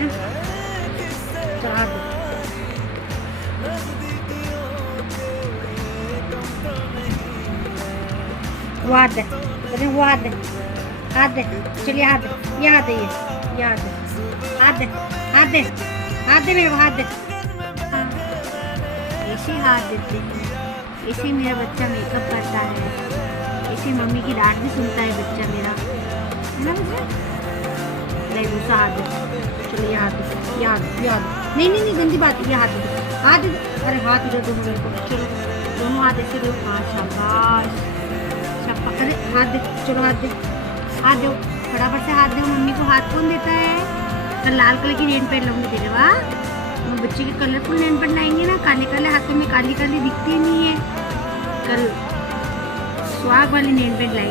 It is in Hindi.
तो हाथ दे, वो हाथ दे, अरे वो हाथ दे, हाथ दे, चलिए हाथ दे, ये हाथ दे, ये हाथ दे, हाथ दे, हाथ दे, हाथ दे मेरे को, हाथ दे। हाँ, ऐसे हाथ देते हैं, ऐसे मेरा बच्चा मेकअप करता है, ऐसे मम्मी की डांट भी सुनता है बच्चा मेरा, है ना बच्चा? नहीं दूसरा हाथ दे, चलो ये हाथ दे, ये हाथ दे, ये हाथ दे, नहीं नहीं नहीं गंदी बात है, ये हाथ दे, हाथ दे, अरे हाथ इधर दोनों मेरे को, चलो दोनों हाथ ऐसे दो, हाँ शाबाश शाबाश, अरे हाथ दे, चलो हाथ दे, हाथ दो, फटाफट से हाथ दो, मम्मी को हाथ कौन देता है? कल लाल कलर की नेल पेंट लाऊंगी तेरे, वाह हम बच्चे के कलरफुल नेल पेंट लाएंगे ना, काले काले हाथों में काली काली दिखती नहीं है, कल सुहाग वाली नेल पेंट लाएंगे।